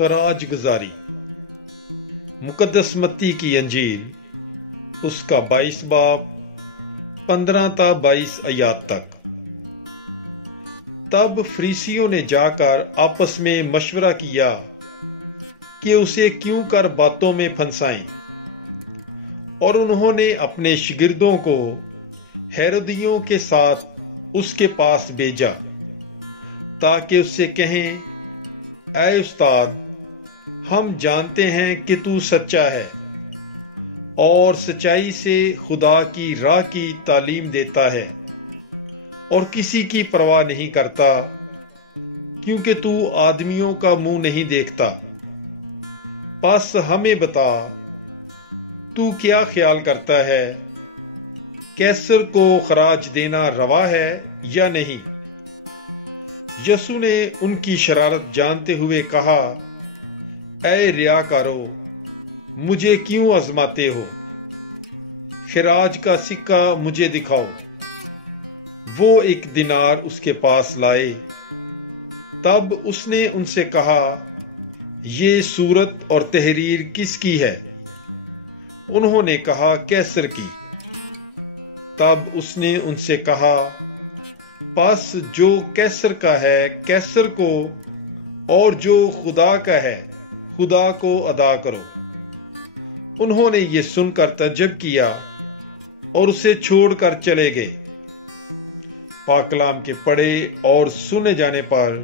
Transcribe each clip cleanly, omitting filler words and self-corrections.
خراج گزاری۔ مقدس متی کی انجیل اس کا 22 باب 15 تا 22 آیات تک۔ تب فریسیوں نے جا کر آپس میں مشورہ کیا کہ اسے کیوں کر باتوں میں پھنسائیں، اور انہوں نے اپنے شاگردوں کو ہیرودیوں کے ساتھ اس کے پاس بھیجا تاکہ اس سے کہیں، اے استاد، ہم جانتے ہیں کہ تو سچا ہے اور سچائی سے خدا کی راہ کی تعلیم دیتا ہے اور کسی کی پرواہ نہیں کرتا، کیونکہ تو آدمیوں کا منہ نہیں دیکھتا۔ پس ہمیں بتا، تو کیا خیال کرتا ہے، قیصر کو خراج دینا روا ہے یا نہیں؟ یسوع نے ان کی شرارت جانتے ہوئے کہا، اے ریاکارو، مجھے کیوں آزماتے ہو؟ خراج کا سکہ مجھے دکھاؤ۔ وہ 1 دینار اس کے پاس لائے۔ تب اس نے ان سے کہا، یہ صورت اور تحریر کس کی ہے؟ انہوں نے کہا، قیصر کی۔ تب اس نے ان سے کہا، پس جو قیصر کا ہے قیصر کو، اور جو خدا کا ہے خدا کو ادا کرو۔ انہوں نے یہ سن کر تعجب کیا اور اسے چھوڑ کر چلے گئے۔ پاک کلام کے پڑھے اور سنے جانے پر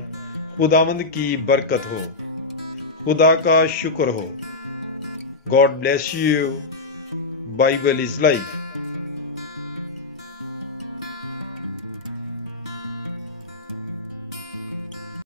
خداوند کی برکت ہو۔ خدا کا شکر ہو۔ God bless you. Bible is life.